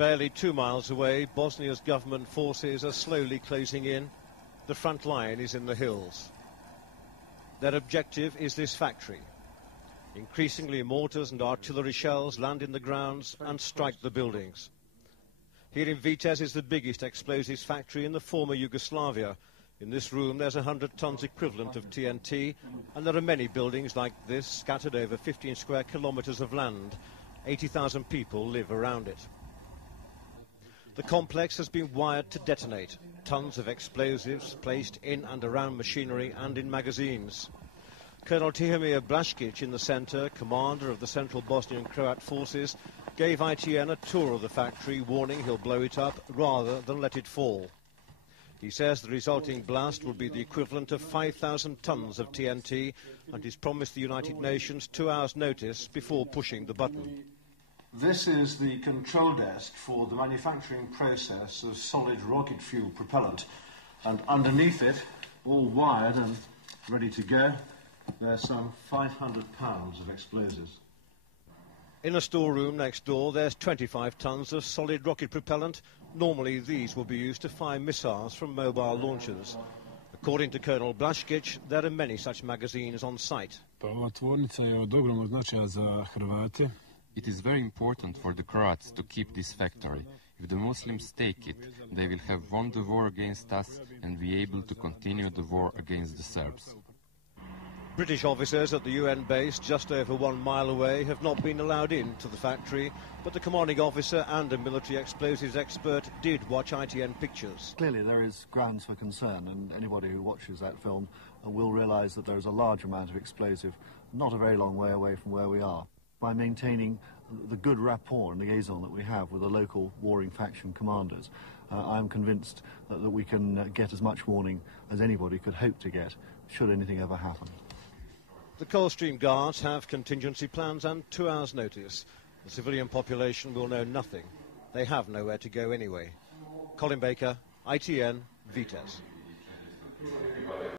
Barely 2 miles away, Bosnia's government forces are slowly closing in. The front line is in the hills. Their objective is this factory. Increasingly, mortars and artillery shells land in the grounds and strike the buildings. Here in Vitez is the biggest explosives factory in the former Yugoslavia. In this room there's 100 tons equivalent of TNT, and there are many buildings like this scattered over 15 square kilometers of land. 80,000 people live around it. The complex has been wired to detonate. Tons of explosives placed in and around machinery and in magazines. Colonel Tihomir Blaškić in the centre, commander of the Central Bosnian Croat forces, gave ITN a tour of the factory, warning he'll blow it up rather than let it fall. He says the resulting blast will be the equivalent of 5,000 tons of TNT, and he's promised the United Nations 2 hours' notice before pushing the button. This is the control desk for the manufacturing process of solid rocket fuel propellant, and underneath it, all wired and ready to go, there's some 500 pounds of explosives. In a storeroom next door, there's 25 tons of solid rocket propellant. Normally these will be used to fire missiles from mobile launchers. According to Colonel Blaškić, there are many such magazines on site. It is very important for the Croats to keep this factory. If the Muslims take it, they will have won the war against us and be able to continue the war against the Serbs. British officers at the UN base just over 1 mile away have not been allowed into the factory, but the commanding officer and a military explosives expert did watch ITN pictures. Clearly there is grounds for concern, and anybody who watches that film will realise that there is a large amount of explosive not a very long way away from where we are. By maintaining the good rapport and liaison that we have with the local warring faction commanders, I'm convinced that we can get as much warning as anybody could hope to get should anything ever happen. The Coldstream Guards have contingency plans and 2 hours' notice. The civilian population will know nothing. They have nowhere to go anyway. Colin Baker, ITN, Vitez.